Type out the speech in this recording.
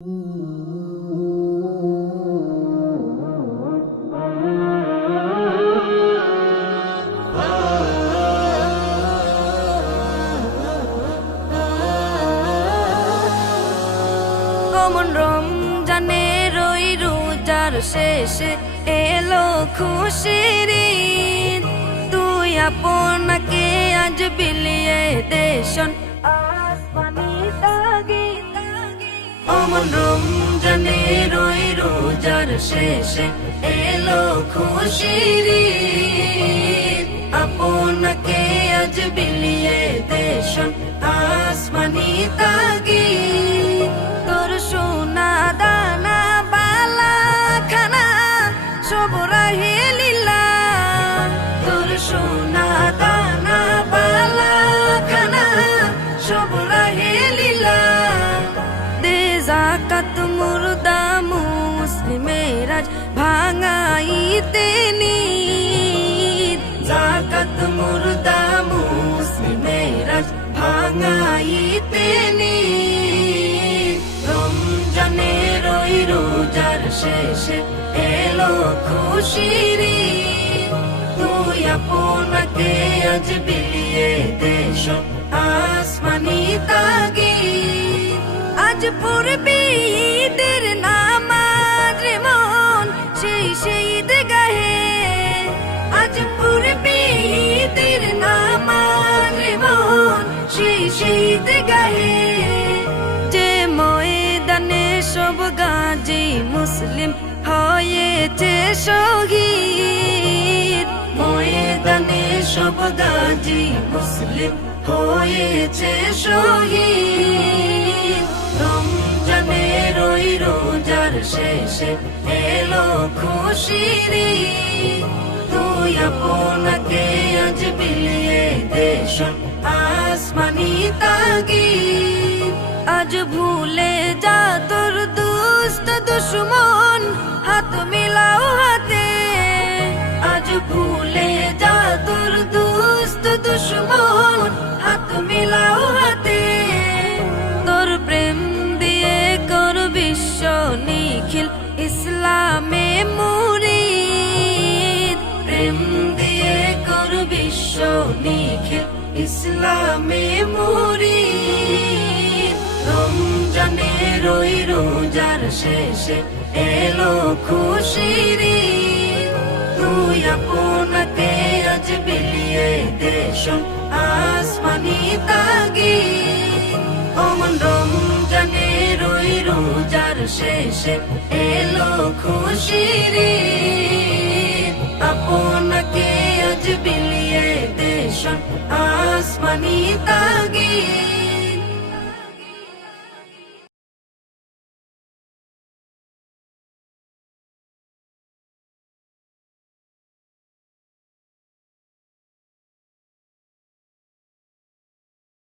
অমন রমজানের ওই রোজার শেষে এলো খুশির ঈদ। তুই আপনাকে আজ বিলিয়ে দেশন আসমানি তাগিদ। অমন রমজানের ওই রোজার শেষে এলো খুশির ঈদ। আপনাকে আজ বিলিয়ে দেশন আসমানি তাগিদ। তোর সোনা দানা বালা খানা সব রাহে লীলা। তোর সোনা দানা বালা খানা সব রাহে লীলা। দে যাকাত মুর্দা মুসলিমের আজ ভাঙাইতে নিদ। যাকাত মুর্দা মুসলিমের আজ ভাঙাইতে নিদ। রমজানের ওই রোজার শেষে এলো খুশির ঈদ। তুই আপনাকে আজ বিলিয়ে দেশন আসমানি তাগিদ। আজ পড়বি ঈদের নামাজ রে মন সেই ঈদগাহে। আজ পড়বি ঈদের নামাজ রে মন সেই ঈদগাহে। যে ময়দানে সব গাজী মুসলিম হয়েছে শহীদ। ময়দানে সব গাজী মুসলিম হয়েছে শহীদ। রমজানের ওই রোজার শেষে এলো খুশির ঈদ। তুই আপনাকে আজ বিলিয়ে দেশন আসমানি তাগিদ। আজ ভুলে যা তোর দুষ্ট দুশ্মন হাত মিলাও হাতে। আজ ভুলে যা তোর দুষ্ট দুশ্মন হাত মিলাও হাতে। তোর প্রেম দিয়ে কর বিশ্ব নিখিল ইসলামে মুরিদ। প্রেম দিয়ে কর বিশ্ব নিখিল ইসলামে মুরিদ। রমজানের ওই রোজার শেষে এলো খুশির ঈদ। তুই আপনাকে আজ বিলিয়ে দেশন আসমানি তাগিদ। অমন রমজানের ওই রোজার শেষে এলো খুশির ঈদ। আপনাকে আজ বিলিয়ে দেশন আসমানি তাগিদ।